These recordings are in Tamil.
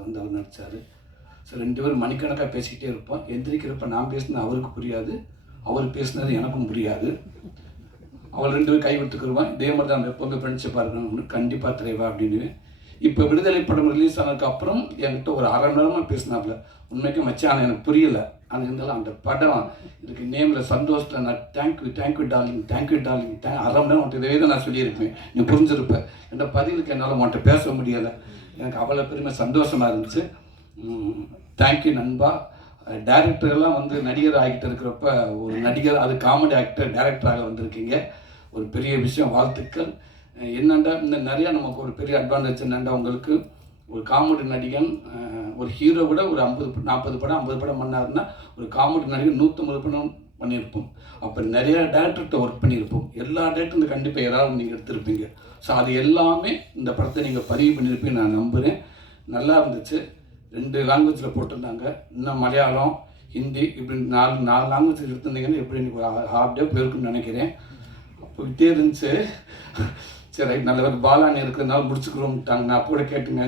வந்து அவர் நடித்தார். ஸோ 2 பேரும் மணிக்கணக்காக பேசிக்கிட்டே இருப்போம். எந்திரிக்கிறப்ப நான் பேசினது அவருக்கு புரியாது, அவர் பேசினது எனக்கும் புரியாது. அவள் 2 பேரும் கைவிட்டுக்குருவான். இதே மாதிரி தான் நம்ம எப்போவுமே ஃப்ரெண்ட்ஷிப்பாக இருக்கணும், கண்டிப்பாக தலைவா அப்படின்னு. இப்போ விடுதலை படம் ரிலீஸ் ஆனதுக்கப்புறம் என்கிட்ட ஒரு அரை மணி நேரமாக பேசினாப்புல. உண்மைக்கும் மச்சான் எனக்கு புரியலை, அது இருந்தாலும் அந்த படம் இதுக்கு நேமில் சந்தோஷத்தில் நான் தேங்க்யூ டார்லிங் அரை மணி நேரம் உன்ட்டு இதே தான் நான் சொல்லியிருப்பேன், நீ புரிஞ்சிருப்பேன். என்ற பதிலுக்கு என்னால் உன்கிட்ட பேச முடியலை. எனக்கு அவ்வளோ பெருமை சந்தோஷமாக இருந்துச்சு. தேங்க்யூ நண்பா. டைரக்டர்லாம் வந்து நடிகர் ஆகிட்டு இருக்கிறப்ப ஒரு நடிகர், அது காமெடி ஆக்டர் டைரக்டராக வந்திருக்கீங்க, ஒரு பெரிய விஷயம், வாழ்த்துக்கள். என்னண்டா இந்த நிறையா நமக்கு ஒரு பெரிய அட்வான்டேஜ் என்னண்டா, உங்களுக்கு ஒரு காமெடி நடிகன் ஒரு ஹீரோ விட ஒரு 40 படம் 50 படம் பண்ணாருன்னா ஒரு காமெடி நடிகன் 150 படம் பண்ணியிருப்போம். அப்போ நிறையா டேரக்டர்கிட்ட ஒர்க் பண்ணியிருப்போம். எல்லா டேரக்டரும் கண்டிப்பாக ஏதாவது நீங்கள் எடுத்திருப்பீங்க. ஸோ அது எல்லாமே இந்த படத்தை நீங்கள் பதிவு பண்ணியிருப்பீங்க நான் நம்புகிறேன். நல்லா இருந்துச்சு. 2 லாங்குவேஜில் போட்டிருந்தாங்க. இன்னும் மலையாளம், ஹிந்தி இப்படி 4 லாங்குவேஜ் எடுத்திருந்தீங்கன்னா எப்படி எனக்கு ஒரு ஹாஃப் டே போயிருக்குன்னு நினைக்கிறேன். போயிட்டே இருந்துச்சு. சரி ரைட், நல்ல பேர் பாலானி இருக்கிறதுனால முடிச்சுக்கிறோம்ட்டாங்க. நான் கூட கேட்டுங்க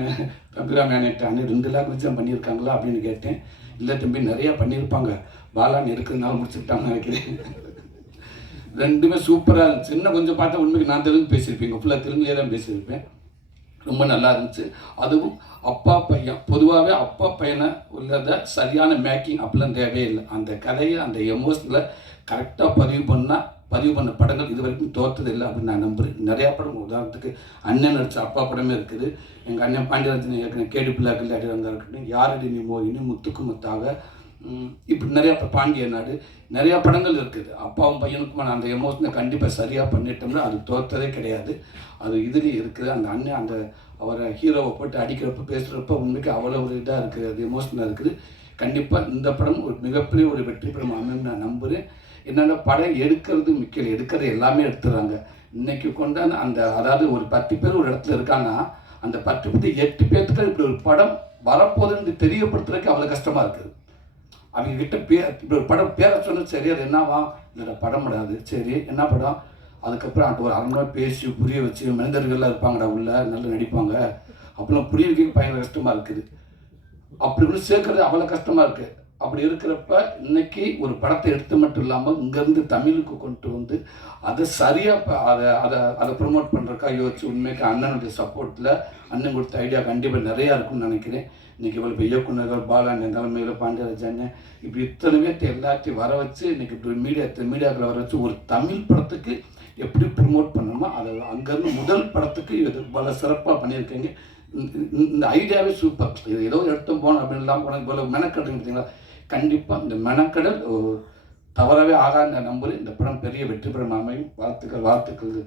தம்பிராம அண்ணே 2 லாங்குவேஜ் தான் பண்ணியிருக்காங்களா அப்படின்னு கேட்டேன். இல்லை தம்பி நிறையா பண்ணியிருப்பாங்க, பாலானி இருக்கிறதுனால முடிச்சுக்கிட்டாங்கன்னு நினைக்கிறேன். 2மே சூப்பராக இருந்துச்சு. இன்னும் கொஞ்சம் பார்த்தா உண்மைக்கு நான் தெலுங்கு பேசியிருப்பேங்க, ஃபுல்லாக தெலுங்குலேயே தான் பேசியிருப்பேன். ரொம்ப நல்லா இருந்துச்சு. அதுவும் அப்பா பையன், பொதுவாகவே அப்பா பையனை உள்ளதை சரியான மேக்கிங் அப்படிலாம் தேவையே இல்லை. அந்த கதையை அந்த எமோஷனில் கரெக்டாக பதிவு பண்ண படங்கள் இது வரைக்கும் தோற்றது இல்லை அப்படின்னு நான் நம்புகிறேன். நிறையா படம், உதாரணத்துக்கு அண்ணன் நடித்த அப்பா படமே இருக்குது. எங்கள் அண்ணன் பாண்டியராஜன் ஏற்கனவே கேடி பிள்ளைகள் அடி வந்தால் இருக்கட்டும், யாரடி நீ மோகினி, முத்துக்கு முத்தாக, இப்படி நிறையா பாண்டிய நாடு, நிறையா படங்கள் இருக்குது. அப்பாவும் பையனுக்குமான அந்த எமோஷனை கண்டிப்பாக சரியாக பண்ணிட்டோம்னா அது தோற்றதே கிடையாது. அது இதுலேயும் இருக்குது. அந்த அண்ணன் அந்த அவரை ஹீரோவை போட்டு அடிக்கிறப்ப பேசுகிறப்ப உண்மைக்கு அவ்வளோ ஒரு இதாக இருக்குது, அது எமோஷனாக இருக்குது. கண்டிப்பாக இந்த படம் ஒரு மிகப்பெரிய ஒரு வெற்றி படம் அமைன்னு நான் நம்புகிறேன். என்னென்ன படம் எடுக்கிறது முக்கியம், எடுக்கிறது எல்லாமே எடுத்துடுறாங்க. இன்றைக்கி கொண்டாந்து அந்த, அதாவது ஒரு 10 பேர் ஒரு இடத்துல இருக்காங்கன்னா அந்த 10 பேர் 8 பேர்த்துக்கு இப்படி ஒரு படம் வரப்போகுதுன்னு தெரியப்படுத்துறதுக்கு அவ்வளோ கஷ்டமாக இருக்குது. அவங்க கிட்ட இப்படி ஒரு படம் பேரை சொன்னது சரி, அது என்னவா இல்லை படம் படாது, சரி என்ன படம், அதுக்கப்புறம் அந்த ஒரு அரை மணி நேரம் பேசி புரிய வச்சு மனிதர்கள்லாம் இருப்பாங்கடா உள்ள நல்லா நடிப்பாங்க, அப்பெல்லாம் புரிய வைக்க பயங்கர கஷ்டமாக இருக்குது. அப்படி இப்படி சேர்க்கறது அவ்வளோ கஷ்டமாக இருக்குது. அப்படி இருக்கிறப்ப இன்னைக்கு ஒரு படத்தை எடுத்து மட்டும் இல்லாமல் இங்கேருந்து தமிழுக்கு கொண்டு வந்து அதை சரியாக அதை ப்ரொமோட் பண்ணுறக்கா யோசிச்சு உண்மைக்கு அண்ணனுடைய சப்போர்ட்டில் அண்ணன் கொடுத்த ஐடியா கண்டிப்பாக நிறையா இருக்குன்னு நினைக்கிறேன். இன்றைக்கி இவ்வளோ இயக்குநர்கள் பாலாண்ட தலைமையில் பாண்டியராஜன் இப்படி இத்தனை பேர்த்து எல்லாத்தையும் வர வச்சு இன்றைக்கி இப்படி மீடியாக்களை வர வச்சு ஒரு தமிழ் படத்துக்கு எப்படி ப்ரமோட் பண்ணணுமோ அதை அங்கேருந்து முதல் படத்துக்கு இது பல சிறப்பாக பண்ணியிருக்கீங்க. இந்த ஐடியாவே சூப்பர். இது ஏதோ எடுத்து போனோம் அப்படின்லாம் போனால் இவ்வளோ மெனக்கடல் பார்த்தீங்களா, கண்டிப்பாக இந்த மெனக்கடல் தவறவே ஆகாத நம்புகிறேன். இந்த படம் பெரிய வெற்றி படம் அமையும். வாழ்த்துக்கள்.